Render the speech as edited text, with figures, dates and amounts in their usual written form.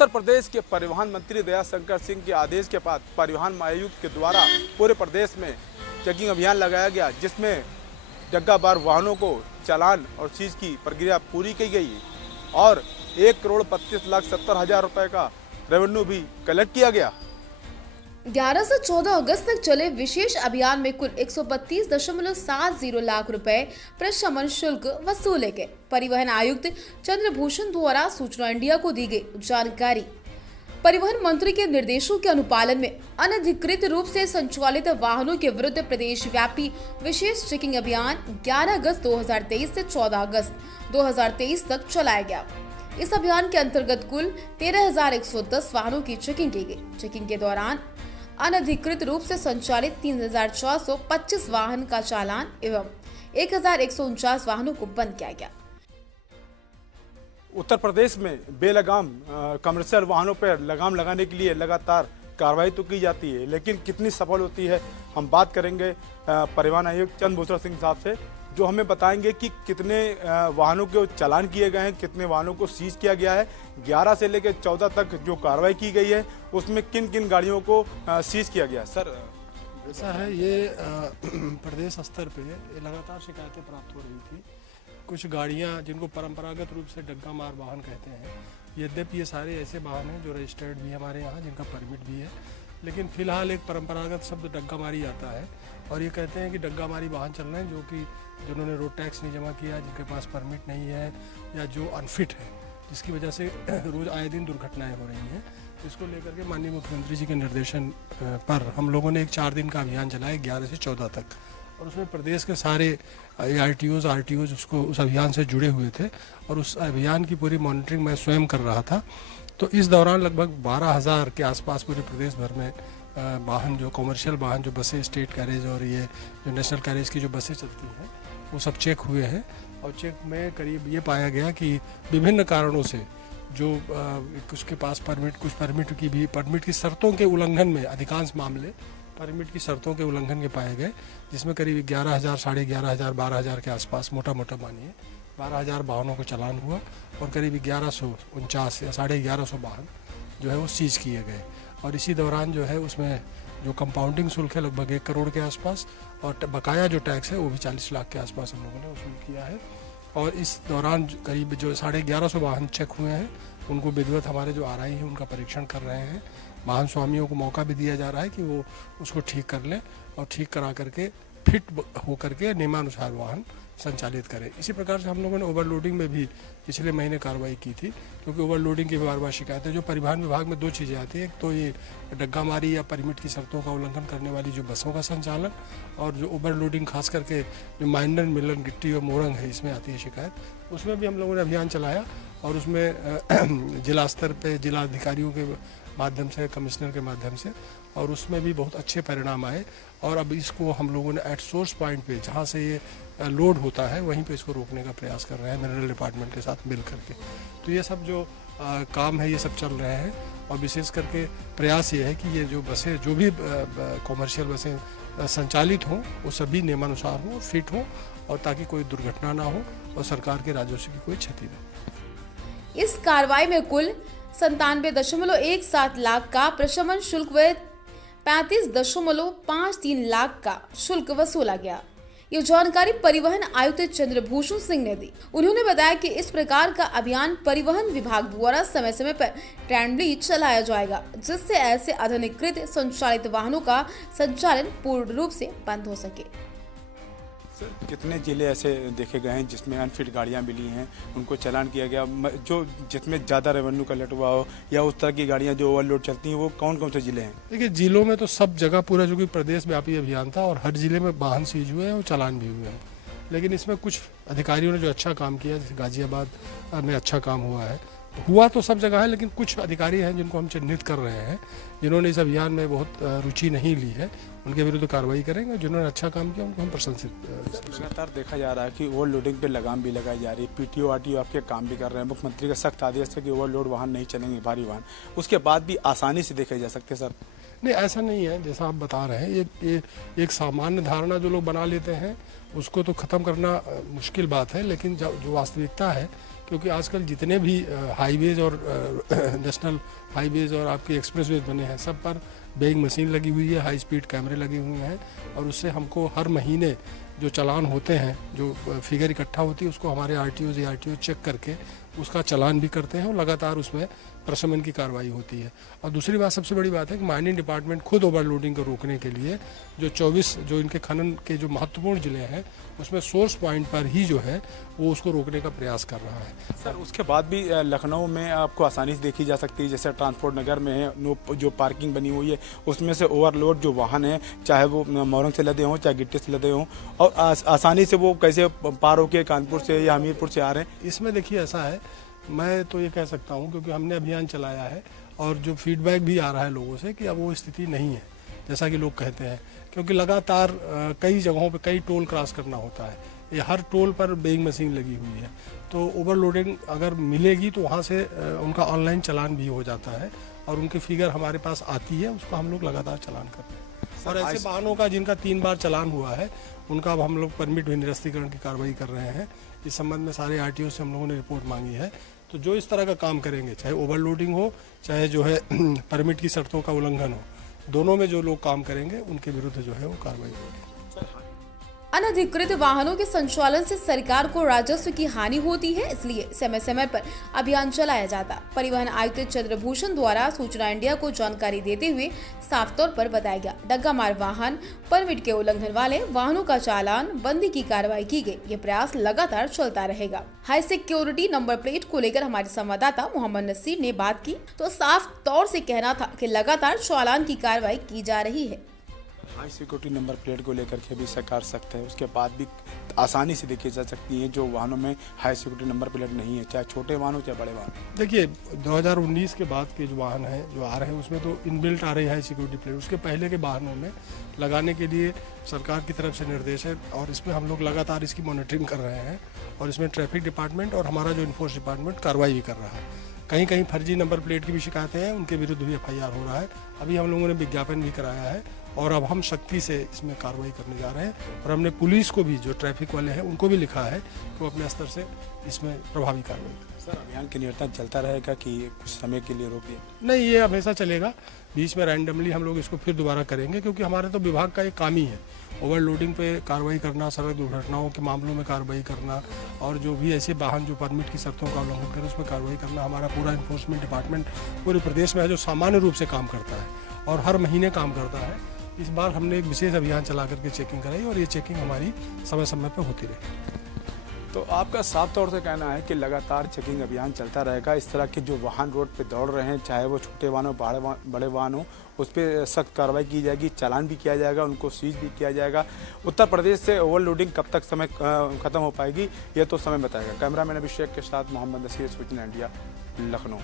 उत्तर प्रदेश के परिवहन मंत्री दयाशंकर सिंह के आदेश के बाद परिवहन आयुक्त के द्वारा पूरे प्रदेश में चेकिंग अभियान लगाया गया, जिसमें डग्गाबार वाहनों को चालान और सीज की प्रक्रिया पूरी की गई और 1,25,70,000 रुपए का रेवेन्यू भी कलेक्ट किया गया। 11 से 14 अगस्त तक चले विशेष अभियान में कुल 132.70 लाख रुपए प्रशमन शुल्क वसूले गए। परिवहन आयुक्त चंद्रभूषण द्वारा सूचना इंडिया को दी गई जानकारी। परिवहन मंत्री के निर्देशों के अनुपालन में अनधिकृत रूप से संचालित वाहनों के विरुद्ध प्रदेश व्यापी विशेष चेकिंग अभियान 11 अगस्त 2023 से 14 अगस्त 2023 तक चलाया गया। इस अभियान के अंतर्गत कुल 13,110 वाहनों की चेकिंग की गई। चेकिंग के दौरान अनधिकृत रूप से संचालित 3,425 वाहन का चालान एवं 1,149 वाहनों को बंद किया गया। उत्तर प्रदेश में बेलगाम कमर्शियल वाहनों पर लगाम लगाने के लिए लगातार कार्रवाई तो की जाती है, लेकिन कितनी सफल होती है हम बात करेंगे परिवहन आयुक्त चंद्रभूषण सिंह साहब से, जो हमें बताएंगे कि कितने वाहनों के चालान किए गए हैं, कितने वाहनों को सीज किया गया है। 11 से लेकर 14 तक जो कार्रवाई की गई है उसमें किन किन गाड़ियों को सीज किया गया। सर ऐसा है, ये प्रदेश स्तर पे लगातार शिकायतें प्राप्त हो रही थी। कुछ गाड़ियां जिनको परंपरागत रूप से डग्गा मार वाहन कहते हैं, यद्यपि ये सारे ऐसे वाहन हैं जो रजिस्टर्ड भी है हमारे यहाँ, जिनका परमिट भी है, लेकिन फिलहाल एक परंपरागत शब्द डग्गा मारी आता है और ये कहते हैं कि डग्गा मारी वाहन चल रहे हैं जो कि जिन्होंने रोड टैक्स नहीं जमा किया, जिनके पास परमिट नहीं है या जो अनफिट है, जिसकी वजह से रोज़ आए दिन दुर्घटनाएं हो रही हैं। इसको लेकर के माननीय मुख्यमंत्री जी के निर्देशन पर हम लोगों ने एक 4 दिन का अभियान चलाया 11 से 14 तक, और उसमें प्रदेश के सारे आरटीओज उसको उस अभियान से जुड़े हुए थे और उस अभियान की पूरी मॉनिटरिंग मैं स्वयं कर रहा था। तो इस दौरान लगभग 12,000 के आसपास पूरे प्रदेश भर में वाहन, जो कॉमर्शियल वाहन, जो बसें स्टेट कैरेज और ये जो नेशनल कैरेज की जो बसें चलती हैं, वो सब चेक हुए हैं। और चेक में करीब ये पाया गया कि विभिन्न कारणों से जो उसके पास कुछ परमिट की शर्तों के उल्लंघन में, अधिकांश मामले परमिट की शर्तों के उल्लंघन के पाए गए, जिसमें करीब 11,000, 11,500, 12,000 के आसपास मोटा मानिए 12,000 वाहनों को चालान हुआ और करीब 1149 या 1150 वाहन जो है वो सीज किए गए। और इसी दौरान जो है उसमें जो कंपाउंडिंग शुल्क है लगभग 1 करोड़ के आसपास, और बकाया जो टैक्स है वो भी 40 लाख के आसपास हम लोगों ने वसूल किया है। और इस दौरान करीब जो 1150 वाहन चेक हुए हैं, उनको विधिवत हमारे जो आरआई हैं उनका परीक्षण कर रहे हैं। वाहन स्वामियों को मौका भी दिया जा रहा है कि वो उसको ठीक कर लें और ठीक करा करके फिट हो करके नियमानुसार वाहन संचालित करें। इसी प्रकार से हम लोगों ने ओवरलोडिंग में भी पिछले महीने कार्रवाई की थी, क्योंकि ओवरलोडिंग की बार बार शिकायतें, जो परिवहन विभाग में 2 चीज़ें आती हैं, एक तो ये डग्गा मारी या परमिट की शर्तों का उल्लंघन करने वाली जो बसों का संचालन, और जो ओवरलोडिंग खास करके जो माइनर मिलन गिट्टी और मोरंग है, इसमें आती है शिकायत। उसमें भी हम लोगों ने अभियान चलाया और उसमें जिला स्तर पर जिला अधिकारियों के माध्यम से, कमिश्नर के माध्यम से, और उसमें भी बहुत अच्छे परिणाम आए। और अब इसको हम लोगों ने एट सोर्स पॉइंट पे, जहाँ से ये लोड होता है, वहीं पे इसको रोकने का प्रयास कर रहे हैं मिनरल डिपार्टमेंट के साथ मिल करके। तो ये सब जो काम है ये सब चल रहे हैं, और विशेष करके प्रयास ये है कि ये जो बसें, जो भी कॉमर्शियल बसें संचालित हों, वो सभी नियमानुसार हों, फिट हों, और ताकि कोई दुर्घटना ना हो और सरकार के राजस्व की कोई क्षति न हो। इस कार्रवाई में कुल 97.17 लाख का प्रशमन शुल्क व 35.53 लाख का शुल्क वसूला गया। ये जानकारी परिवहन आयुक्त चंद्रभूषण सिंह ने दी। उन्होंने बताया कि इस प्रकार का अभियान परिवहन विभाग द्वारा समय समय पर टाइमली चलाया जाएगा, जिससे ऐसे अनधिकृत संचालित वाहनों का संचालन पूर्ण रूप से बंद हो सके। सर, कितने जिले ऐसे देखे गए हैं जिसमें अनफिट गाड़ियां मिली हैं, उनको चालान किया गया, जो जिसमें ज़्यादा रेवेन्यू कलेक्ट हुआ हो, या उस तरह की गाड़ियां जो ओवरलोड चलती हैं, वो कौन कौन से जिले हैं? देखिए, जिलों में तो सब जगह पूरा जो कि प्रदेश व्यापी अभियान था और हर जिले में वाहन सीज हुए हैं और चालान भी हुए हैं। लेकिन इसमें कुछ अधिकारियों ने जो अच्छा काम किया, जैसे गाजियाबाद में अच्छा काम हुआ तो सब जगह है, लेकिन कुछ अधिकारी हैं जिनको हम चिन्हित कर रहे हैं, जिन्होंने इस अभियान में बहुत रुचि नहीं ली है, उनके विरुद्ध कार्रवाई करेंगे। जिन्होंने अच्छा काम किया उनको हम प्रशंसित। लगातार देखा जा रहा है कि ओवरलोडिंग पे लगाम भी लगाई जा रही है, पीटीओ आरटीओ आपके काम भी कर रहे हैं, मुख्यमंत्री का सख्त आदेश है कि ओवरलोड वाहन नहीं चलेंगे, भारी वाहन, उसके बाद भी आसानी से देखे जा सकते हैं। सर, नहीं, ऐसा नहीं है जैसा आप बता रहे हैं। ये एक सामान्य धारणा जो लोग बना लेते हैं, उसको तो ख़त्म करना मुश्किल बात है, लेकिन जो वास्तविकता है क्योंकि आजकल जितने भी हाईवेज और नेशनल हाईवेज और आपके एक्सप्रेसवेज बने हैं सब पर वेइंग मशीन लगी हुई है, हाई स्पीड कैमरे लगे हुए हैं और उससे हमको हर महीने जो चालान होते हैं, जो फिगर इकट्ठा होती है उसको हमारे आरटीओ चेक करके उसका चालान भी करते हैं और लगातार उसमें प्रशमन की कार्रवाई होती है। और दूसरी बात, सबसे बड़ी बात है कि माइनिंग डिपार्टमेंट खुद ओवरलोडिंग को रोकने के लिए जो 24 जो इनके खनन के जो महत्वपूर्ण जिले हैं उसमें सोर्स पॉइंट पर ही जो है वो उसको रोकने का प्रयास कर रहा है। सर उसके बाद भी लखनऊ में आपको आसानी से देखी जा सकती है, जैसे ट्रांसपोर्ट नगर में है जो पार्किंग बनी हुई है उसमें से ओवरलोड जो वाहन है, चाहे वो मोरंग से लदे हों चाहे गिट्टी से लदे हों, और आसानी से वो कैसे पार होके कानपुर से या हमीरपुर से आ रहे हैं। इसमें देखिए ऐसा है, मैं तो ये कह सकता हूँ क्योंकि हमने अभियान चलाया है और जो फीडबैक भी आ रहा है लोगों से कि अब वो स्थिति नहीं है जैसा कि लोग कहते हैं, क्योंकि लगातार कई जगहों पे कई टोल क्रॉस करना होता है। ये हर टोल पर वेइंग मशीन लगी हुई है, तो ओवरलोडिंग अगर मिलेगी तो वहाँ से उनका ऑनलाइन चालान भी हो जाता है और उनकी फिगर हमारे पास आती है, उसको हम लोग लगातार चालान करते हैं। और ऐसे वाहनों का जिनका 3 बार चालान हुआ है उनका अब हम लोग परमिट निरस्तीकरण की कार्रवाई कर रहे हैं। इस संबंध में सारे आरटीओ से हम लोगों ने रिपोर्ट मांगी है, तो जो इस तरह का काम करेंगे, चाहे ओवरलोडिंग हो चाहे जो है परमिट की शर्तों का उल्लंघन हो, दोनों में जो लोग काम करेंगे उनके विरुद्ध जो है वो कार्रवाई होगी। अनधिकृत वाहनों के संचालन से सरकार को राजस्व की हानि होती है, इसलिए समय समय पर अभियान चलाया जाता। परिवहन आयुक्त चंद्रभूषण द्वारा सूचना इंडिया को जानकारी देते हुए साफ तौर पर बताया गया, डग्गा मार वाहन परमिट के उल्लंघन वाले वाहनों का चालान बंदी की कार्रवाई की गई। ये प्रयास लगातार चलता रहेगा। हाई सिक्योरिटी नंबर प्लेट को लेकर हमारे संवाददाता मोहम्मद नसीर ने बात की तो साफ तौर से कहना था कि लगातार चालान की कार्रवाई की जा रही है। हाई सिक्योरिटी नंबर प्लेट को लेकर के भी सरकार सख्त है, उसके बाद भी आसानी से देखी जा सकती है जो वाहनों में हाई सिक्योरिटी नंबर प्लेट नहीं है, चाहे छोटे वाहन हो चाहे बड़े वाहन। देखिए 2019 के बाद के जो वाहन हैं जो आ रहे हैं उसमें तो इनबिल्ट आ रही है हाई सिक्योरिटी प्लेट। उसके पहले के वाहनों में लगाने के लिए सरकार की तरफ से निर्देश है और इसमें हम लोग लगातार इसकी मॉनिटरिंग कर रहे हैं और इसमें ट्रैफिक डिपार्टमेंट और हमारा जो इन्फोर्स डिपार्टमेंट कार्रवाई भी कर रहा है। कहीं कहीं फर्जी नंबर प्लेट की भी शिकायतें हैं, उनके विरुद्ध भी FIR हो रहा है। अभी हम लोगों ने विज्ञापन भी कराया है और अब हम सख्ती से इसमें कार्रवाई करने जा रहे हैं और हमने पुलिस को भी, जो ट्रैफिक वाले हैं उनको भी लिखा है कि वो अपने स्तर से इसमें प्रभावी कार्रवाई करें। सर अभियान के निरंतर चलता रहेगा कि कुछ समय के लिए रोकिए? नहीं, ये हमेशा चलेगा। बीच में रैंडमली हम लोग इसको फिर दोबारा करेंगे, क्योंकि हमारे तो विभाग का एक काम ही है ओवरलोडिंग पे कार्रवाई करना, सड़क दुर्घटनाओं के मामलों में कार्रवाई करना और जो भी ऐसे वाहन जो परमिट की शर्तों का उल्लंघन करें उस पर कार्रवाई करना। हमारा पूरा इन्फोर्समेंट डिपार्टमेंट पूरे प्रदेश में है जो सामान्य रूप से काम करता है और हर महीने काम करता है। इस बार हमने एक विशेष अभियान चला करके चेकिंग कराई और ये चेकिंग हमारी समय समय पर होती रही। तो आपका साफ तौर से कहना है कि लगातार चेकिंग अभियान चलता रहेगा। इस तरह के जो वाहन रोड पे दौड़ रहे हैं, चाहे वो छोटे वाहन हो बड़े वाहन हो, उस पर सख्त कार्रवाई की जाएगी, चालान भी किया जाएगा, उनको सीज भी किया जाएगा। उत्तर प्रदेश से ओवरलोडिंग कब तक समय खत्म हो पाएगी ये तो समय बताएगा। कैमरामैन अभिषेक के साथ मोहम्मद नसीर, सूचना इंडिया, लखनऊ।